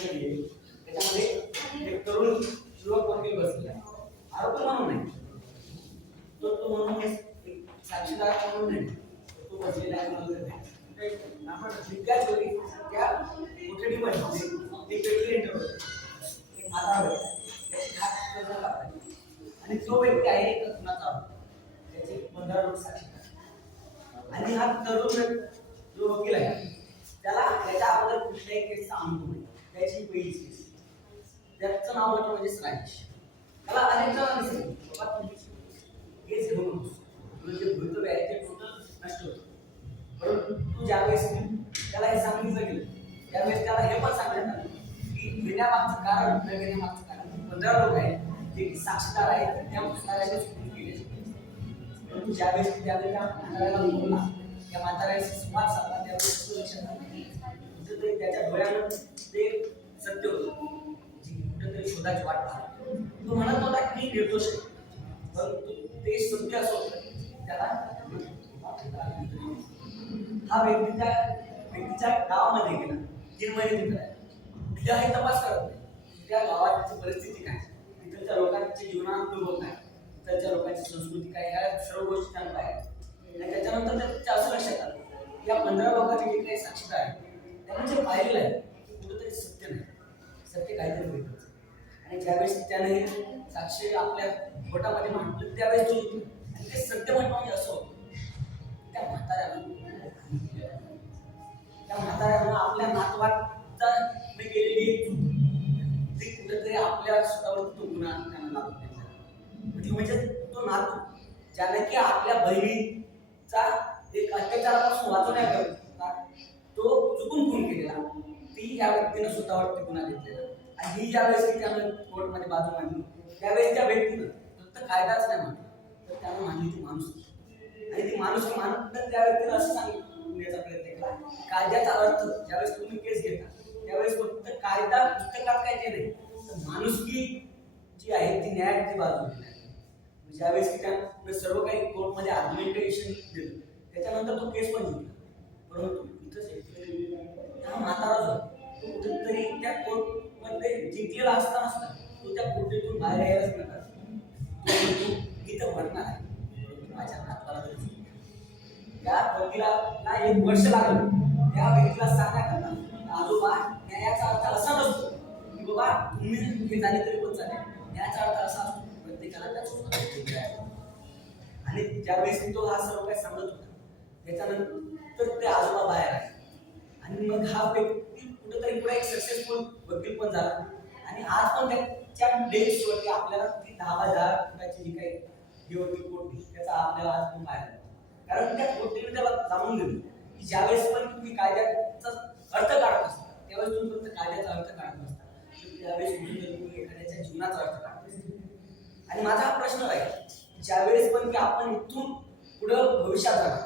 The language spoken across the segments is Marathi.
प्रश्न दिले त्याच्यामध्ये एक तरुण युवक वकील बसलेला आहे. आरोपी म्हणून नाही, तो म्हणून एक साक्षीदार म्हणून नाही, तो बसलेला आहे म्हणून आपण जितक्याच वेळी त्या कोठडीमध्ये एक व्यक्ती एंटर होतो, एक म्हातारा व्यक्ती हात करून लागतात आणि तो व्यक्ती आहे एक खुनाचा त्याचे 15 लोक साक्षीदार आणि हा तरुण जो वकील आहे त्याला त्याच्या अगोदर कुठल्याही केसचा अनुभव नाही, त्याची पहिली केस. त्याचं नाव म्हणजे राजेश. त्याला अनेक जणांनी सांगितलं बाबा तुम्ही केस घेऊ नको, तुझं जे भवितव्य आहे ते टोटल नष्ट होतं. परंतु तू ज्यावेळेस त्याला हे सांगितलं गेलं त्यावेळेस त्याला हे पण सांगण्यात आलं की घेण्यामागचं कारण न घेण्यामागचं कारण 15 लोक आहेत जे साक्षीदार आहेत त्या म्हाताऱ्याने चुकून केले. परंतु ज्यावेळेस त्या म्हाताऱ्याला बोलला, त्या म्हाताऱ्याशी संवाद साधला, त्यावेळेस तो लक्षात आला त्याच्या डोळ्यानं ते सत्य होतं जी कुठेतरी शोधाची वाट पाहतो. तो म्हणत होता की निर्दोष आहे, परंतु ते सत्य असं होतं त्याला हा व्यक्तीच्या गावामध्ये गेला, 3 महिने तिथे राहिला, कुठल्याही तपास करत नाही त्या गावाची परिस्थिती काय, तिथल्या लोकांचे जीवनानुभव काय, तिथल्या लोकांची संस्कृती काय, ह्या सर्व गोष्टी त्यांना पाहिल्या. आणि त्याच्यानंतर त्याच्या असं लक्षात आलं या 15 लोकांनी जे काही साक्षीदार आहे त्यांनी जे पाहिलेलं आहे ते कुठंतरी सत्य नाही, सत्य काहीतरी वेगळं. आणि ज्यावेळेस त्याने साक्षी आपल्या कोर्टामध्ये मांडलं त्यावेळेस तो जिंकला. आणि ते सत्य म्हटलं म्हणजे असं होतं त्या म्हाताऱ्यानं आपल्या नातवाचा केलेली एक चूक ती कुठेतरी आपल्या स्वतःवर तो गुन्हा त्यांना लागू केला. म्हणजे तो नातू ज्याने की आपल्या बहिणीचा एक अत्याचारापासून वाचवण्याकरता तो चुकून खून केलेला, ती या व्यक्तीनं स्वतःवरती गुन्हा घेतलेला. आणि ही ज्यावेळेस त्यानं कोर्टमध्ये बाजू मांडली त्यावेळेस त्या व्यक्तीनं फक्त कायदाच नाही मांडला तर त्यानं मांडली ती माणूस. आणि ती माणूस मानत त्या व्यक्तीनं असं सांगण्याचा प्रयत्न केला कायद्याचा अर्थ ज्यावेळेस तुम्ही केस घेता त्यावेळेस फक्त कायदा पुस्तकात काय ते नाही तर माणुसकी जी आहे ती न्यायाची बाजू घेतली. ज्यावेळेस की त्यानं सर्व काही कोर्टमध्ये आर्ग्युमेंटेशन दिलं त्याच्यानंतर तो केस पण जिंकला. परंतु इथंच हा म्हातारा जो कुठेतरी त्या कोर्टमध्ये जिंकलेला असताना तो त्या कोर्टातून बाहेर यायलाच नका, तो इथं भरणार आहे. माझ्या नातवाला त्या वकिलाला 1 वर्ष लागलं त्या व्यक्तीला सांगण्याकरता आजोबा न्यायाचा अर्थ असा नसतो की बाबा तुम्ही हे झाले तरी पण चालेल, न्यायाचा अर्थ असा असतो प्रत्येकाला त्याच. आणि ज्यावेळेस तो हा सर्व काही सांगत होता त्याच्यानंतर ते आजोबा बाहेर आले आणि मग हा व्यक्ती कुठेतरी पुढे एक सक्सेसफुल वकील पण झाला. आणि आज पण त्याच्या डेस्कवरती आपल्याला ती 10,000 फुटाची जी काही ही होती कोटी त्याचा आपल्याला आज पण पाहायला. कारण त्या कोटीने त्याला जाणून दिलं की ज्यावेळेस पण तुम्ही कायद्याचा अर्थ काढत असता त्यावेळेस तुम्ही फक्त कायद्याचा अर्थ काढत नसता, त्यावेळेस तुम्ही एखाद्याच्या जीवनाचा अर्थ काढत असता. आणि माझा हा प्रश्न आहे ज्यावेळेस पण की आपण इथून पुढं भविष्यात जाणार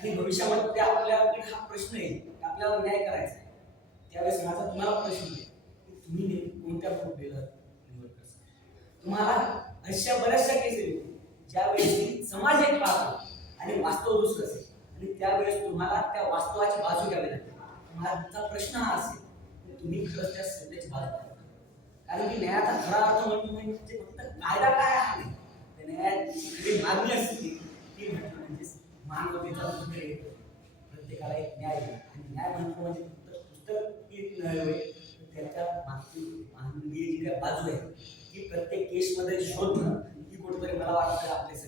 आणि भविष्यामध्ये आपल्याकडे हा प्रश्न येईल आपल्याला न्याय करायचा आहे त्यावेळेस माझा तुम्हाला प्रश्न आहे की तुम्ही नेमकी कोणत्या कोर्टाला निवड करता. तुम्हाला अशा बऱ्याचशा केसेस येतील ज्यावेळेस समाज एक पाहतो आणि वास्तव दुसरं असेल आणि त्यावेळेस तुम्हाला त्या वास्तवाची बाजू घ्यावी लागेल. माझा प्रश्न हा असेल की तुम्ही खरंच त्या सत्याची बाजू घ्या. कारण की न्यायाचा खरा अर्थ म्हणजे फक्त कायदा काय आहे न्यायाची मागणी असते ती म्हटलं म्हणजे मानवतेचा प्रत्येकाला एक न्याय आणि न्याय म्हणतो म्हणजे फक्त पुस्तक नव्हे त्याच्या मागची मानवीय जी काही बाजू आहे ती प्रत्येक केसमध्ये शोधणं ही कुठेतरी मला वाटतं आपल्या